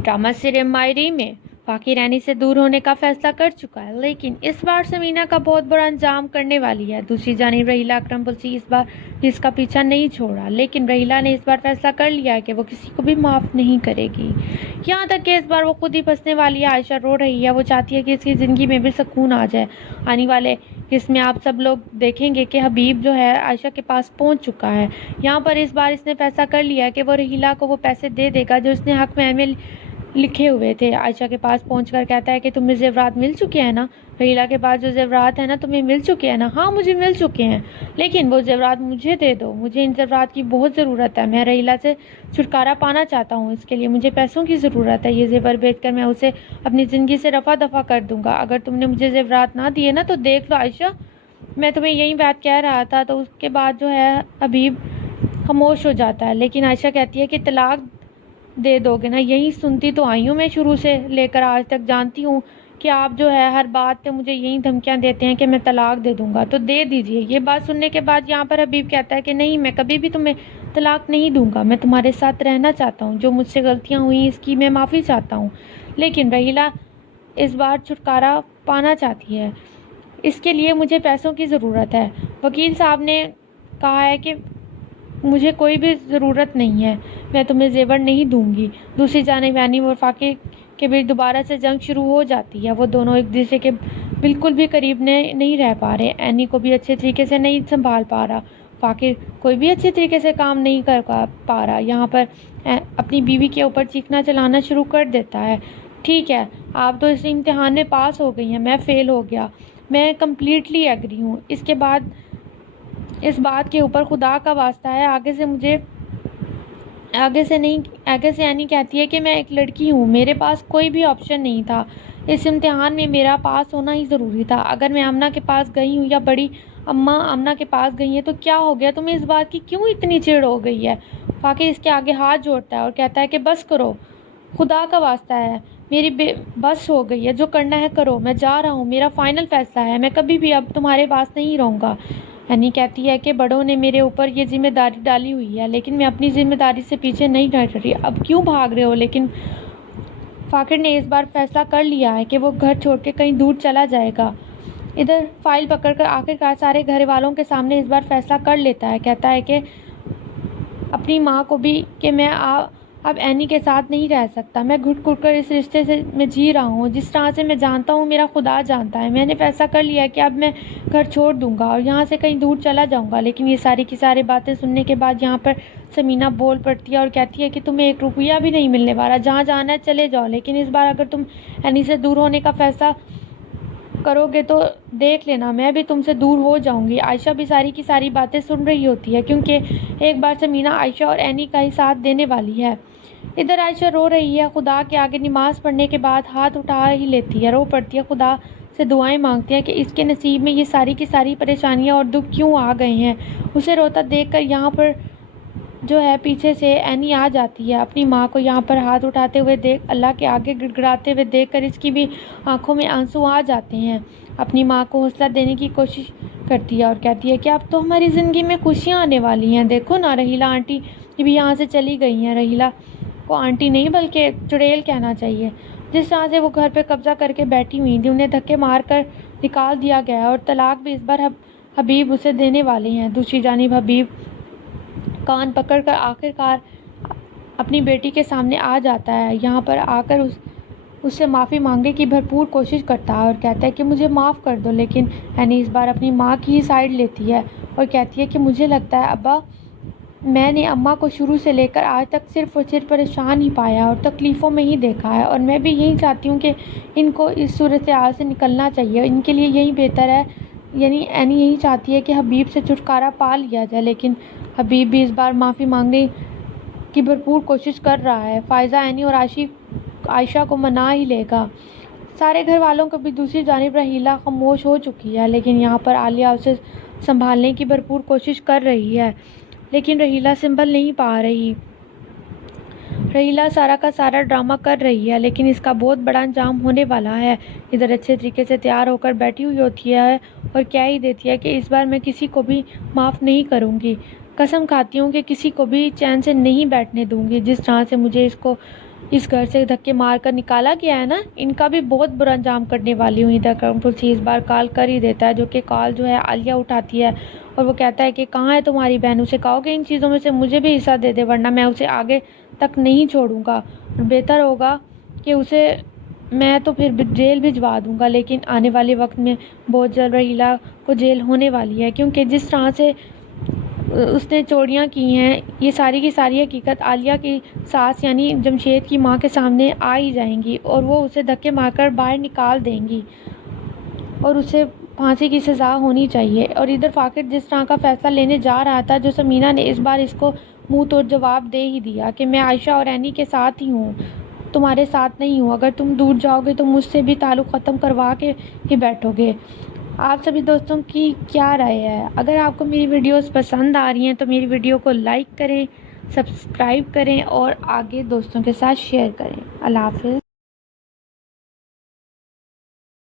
Drama serial मायरी में फाकी रैनी से दूर होने का फैसला कर चुका है, लेकिन इस बार समीना का बहुत बड़ा अंजाम करने वाली है। दूसरी जानिब रहीला अकरम पुलसी इस बार भी इसका पीछा नहीं छोड़ा, लेकिन रहीला ने इस बार फैसला कर लिया है कि वो किसी को भी माफ़ नहीं करेगी। यहाँ तक कि इस बार वो खुद ही फंसने वाली है। आयशा रो रही है, वो चाहती है कि इसकी ज़िंदगी में भी सुकून आ जाए। आने वाले इसमें आप सब लोग देखेंगे कि हबीब जो है आयशा के पास पहुंच चुका है। यहाँ पर इस बार इसने फैसला कर लिया है कि वो रहीला को वो पैसे दे देगा जो उसने हक में लिखे हुए थे। आयशा के पास पहुंचकर कहता है कि तुम्हें ज़ेवरात मिल चुके हैं ना। रहीला के पास जो ज़ेवरात है ना, तुम्हें मिल चुके हैं ना। हाँ, मुझे मिल चुके हैं, लेकिन वो ज़ेवरात मुझे दे दो। मुझे इन ज़ेवरात की बहुत ज़रूरत है। मैं रहीला से छुटकारा पाना चाहता हूँ। इसके लिए मुझे पैसों की ज़रूरत है। ये ज़ेवर बेचकर मैं उसे अपनी ज़िंदगी से रफा दफा कर दूंगा। अगर तुमने मुझे ज़ेवरात ना दिए ना, तो देख लो आयशा, मैं तुम्हें यही बात कह रहा था। तो उसके बाद जो है हबीब खामोश हो जाता है, लेकिन आयशा कहती है कि तलाक दे दोगे ना। यही सुनती तो आई हूँ मैं शुरू से लेकर आज तक। जानती हूँ कि आप जो है हर बात पे मुझे यही धमकियाँ देते हैं कि मैं तलाक दे दूंगा, तो दे दीजिए। ये बात सुनने के बाद यहाँ पर हबीब कहता है कि नहीं, मैं कभी भी तुम्हें तलाक नहीं दूंगा। मैं तुम्हारे साथ रहना चाहता हूँ। जो मुझसे गलतियाँ हुई इसकी मैं माफ़ी चाहता हूँ। लेकिन रहीला इस बार छुटकारा पाना चाहती है। इसके लिए मुझे पैसों की ज़रूरत है। वकील साहब ने कहा है कि मुझे कोई भी ज़रूरत नहीं है, मैं तुम्हें ज़ेवर नहीं दूंगी। दूसरी जानिब यानी और फाके के बीच दोबारा से जंग शुरू हो जाती है। वो दोनों एक दूसरे के बिल्कुल भी करीब नहीं रह पा रहे। एनी को भी अच्छे तरीके से नहीं संभाल पा रहा। फाकिर कोई भी अच्छे तरीके से काम नहीं कर पा रहा। यहाँ पर अपनी बीवी के ऊपर चीखना चलाना शुरू कर देता है। ठीक है, आप तो इस इम्तिहान में पास हो गई हैं, मैं फ़ेल हो गया। मैं कम्प्लीटली एग्री हूँ। इसके बाद इस बात के ऊपर खुदा का वास्ता है, आगे से यानी कहती है कि मैं एक लड़की हूँ, मेरे पास कोई भी ऑप्शन नहीं था। इस इम्तिहान में मेरा पास होना ही ज़रूरी था। अगर मैं आमना के पास गई हूँ या बड़ी अम्मा आमना के पास गई है तो क्या हो गया? तुम्हें इस बात की क्यों इतनी चिढ़ हो गई है? फाकिर इसके आगे हाथ जोड़ता है और कहता है कि बस करो, खुदा का वास्ता है, मेरी बस हो गई है। जो करना है करो, मैं जा रहा हूँ। मेरा फाइनल फैसला है, मैं कभी भी अब तुम्हारे पास नहीं रहूँगा। हनी कहती है कि बड़ों ने मेरे ऊपर ये जिम्मेदारी डाली हुई है, लेकिन मैं अपनी जिम्मेदारी से पीछे नहीं हट रही। अब क्यों भाग रहे हो? लेकिन फाकिर ने इस बार फैसला कर लिया है कि वो घर छोड़ के कहीं दूर चला जाएगा। इधर फाइल पकड़कर आखिरकार सारे घर वालों के सामने इस बार फैसला कर लेता है। कहता है कि अपनी माँ को भी कि मैं अब एनी के साथ नहीं रह सकता। मैं घुट घुट कर इस रिश्ते से मैं जी रहा हूँ। जिस तरह से मैं जानता हूँ मेरा खुदा जानता है। मैंने फैसला कर लिया कि अब मैं घर छोड़ दूँगा और यहाँ से कहीं दूर चला जाऊँगा। लेकिन ये सारी की सारी बातें सुनने के बाद यहाँ पर समीना बोल पड़ती है और कहती है कि तुम्हें एक रुपया भी नहीं मिलने वाला। जहाँ जाना है चले जाओ, लेकिन इस बार अगर तुम एनी से दूर होने का फैसला करोगे तो देख लेना, मैं भी तुमसे दूर हो जाऊंगी। आयशा भी सारी की सारी बातें सुन रही होती है, क्योंकि एक बार समीना आयशा और एनी का ही साथ देने वाली है। इधर आयशा रो रही है। खुदा के आगे नमाज पढ़ने के बाद हाथ उठा ही लेती है, रो पड़ती है, खुदा से दुआएं मांगती है कि इसके नसीब में ये सारी की सारी परेशानियां और दुख क्यों आ गए हैं। उसे रोता देखकर यहाँ पर जो है पीछे से एनी आ जाती है। अपनी माँ को यहाँ पर हाथ उठाते हुए देख, अल्लाह के आगे गिड़गिड़ाते हुए देखकर इसकी भी आंखों में आंसू आ जाते हैं। अपनी माँ को हौसला देने की कोशिश करती है और कहती है कि अब तो हमारी ज़िंदगी में खुशियाँ आने वाली हैं। देखो ना, रहीला आंटी भी यहाँ से चली गई हैं। रहीला को आंटी नहीं बल्कि चुड़ैल कहना चाहिए। जिस तरह से वो घर पर कब्जा करके बैठी हुई थी, उन्हें धक्के मार कर निकाल दिया गया और तलाक भी इस बार हबीब उसे देने वाले हैं। दूसरी जानिब हबीब कान पकड़कर आखिरकार अपनी बेटी के सामने आ जाता है। यहाँ पर आकर उससे माफ़ी मांगने की भरपूर कोशिश करता है और कहता है कि मुझे माफ़ कर दो। लेकिन एनी इस बार अपनी माँ की ही साइड लेती है और कहती है कि मुझे लगता है अब्बा, मैंने अम्मा को शुरू से लेकर आज तक सिर्फ और सिर्फ परेशान ही पाया और तकलीफ़ों में ही देखा है, और मैं भी यही चाहती हूँ कि इनको इस सूरत हाल से निकलना चाहिए। इनके लिए यही बेहतर है। यानी एनी यही चाहती है कि हबीब से छुटकारा पा लिया जाए, लेकिन हबीब भी इस बार माफ़ी मांगने की भरपूर कोशिश कर रहा है। फ़ायज़ा एनी और आयशा को मना ही लेगा। सारे घर वालों को भी दूसरी जानिब रहीला खामोश हो चुकी है, लेकिन यहाँ पर आलिया उसे संभालने की भरपूर कोशिश कर रही है, लेकिन रहीला संभल नहीं पा रही। रहीला सारा का सारा ड्रामा कर रही है, लेकिन इसका बहुत बड़ा अंजाम होने वाला है। इधर अच्छे तरीके से तैयार होकर बैठी हुई होती है और कह ही देती है कि इस बार मैं किसी को भी माफ़ नहीं करूँगी। कसम खाती हूँ कि किसी को भी चैन से नहीं बैठने दूँगी। जिस तरह से मुझे इसको اس گھر سے دھکے مار کر نکالا گیا ہے نا، ان کا بھی بہت برا انجام کرنے والی ہوں۔ ادھر کرم پور اس بار کال کر ہی دیتا ہے، جو کہ کال جو ہے عالیہ اٹھاتی ہے اور وہ کہتا ہے کہ کہاں ہے تمہاری بہن، اسے کہو کہ ان چیزوں میں سے مجھے بھی حصہ دے دے ورنہ میں اسے آگے تک نہیں چھوڑوں گا، بہتر ہوگا کہ اسے میں تو پھر جیل بھجوا دوں گا، لیکن آنے والے وقت میں بہت جلد رحیلہ کو جیل ہونے والی ہے، کیونکہ جس طرح سے اس نے چوریاں کی ہیں یہ ساری کی ساری حقیقت عالیہ کی ساس یعنی جمشید کی ماں کے سامنے آ ہی جائیں گی اور وہ اسے دھکے مار کر باہر نکال دیں گی اور اسے پھانسی کی سزا ہونی چاہیے۔ اور ادھر فاقد جس طرح کا فیصلہ لینے جا رہا تھا، جو سمینہ نے اس بار اس کو منہ توڑ جواب دے ہی دیا کہ میں عائشہ اور اینی کے ساتھ ہی ہوں، تمہارے ساتھ نہیں ہوں، اگر تم دور جاؤ گے تو مجھ سے بھی تعلق ختم کروا کے ہی بیٹھو گے۔ آپ سبھی دوستوں کی کیا رائے ہے؟ اگر آپ کو میری ویڈیوز پسند آ رہی ہیں تو میری ویڈیو کو لائک کریں، سبسکرائب کریں اور آگے دوستوں کے ساتھ شیئر کریں۔ اللہ حافظ۔